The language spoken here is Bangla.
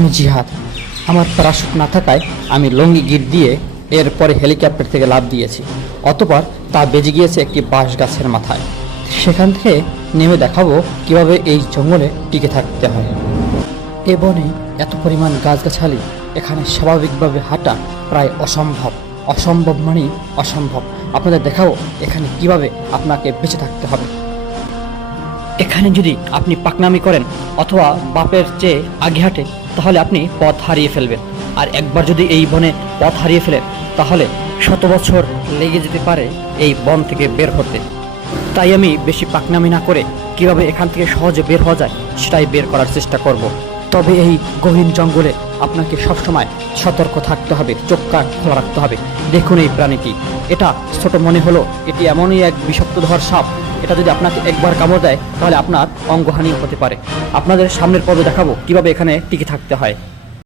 আমি জিহাদ। আমার প্যারাশুট না থাকায় আমি লঙ্গি গিট দিয়ে এরপরে হেলিকপ্টার থেকে লাফ দিয়েছি। অতঃপর তা বেজে গিয়েছে একটি বাঁশ গাছের মাথায়। সেখান থেকে নেমে দেখাবো কিভাবে এই জঙ্গলে টিকে থাকতে হয়। এ বনে এত পরিমাণ গাছগাছালি, এখানে স্বাভাবিকভাবে হাঁটা প্রায় অসম্ভব। অসম্ভব মানেই অসম্ভব। আপনাদের দেখাবো এখানে কিভাবে আপনাকে বেঁচে থাকতে হবে। এখানে যদি আপনি পাকনামি করেন অথবা বাপের চেয়ে আগে হাঁটেন তাহলে আপনি পথ হারিয়ে ফেলবেন। আর একবার যদি এই বনে পথ হারিয়ে ফেলেন তাহলে 100 বছর লেগে যেতে পারে এই বন থেকে বের হতে। তাই আমি বেশি পাকনামি না করে কিভাবে এখান থেকে সহজে বের হওয়া যায় সেটাই বের করার চেষ্টা করব। তবে এই গহীন জঙ্গলে আপনাকে সবসময় সতর্ক থাকতে হবে, চোখ কান খোলা রাখতে হবে। দেখুন এই প্রাণীটি, এটা ছোট মনে হলো এটি এমনই এক বিষাক্তধর সাপ। এটা যদি আপনাকে একবার কামড় দেয় তাহলে আপনার অঙ্গহানি হতে পারে। আপনাদের সামনের পর্বে দেখাবো কিভাবে এখানে টিকে থাকতে হয়।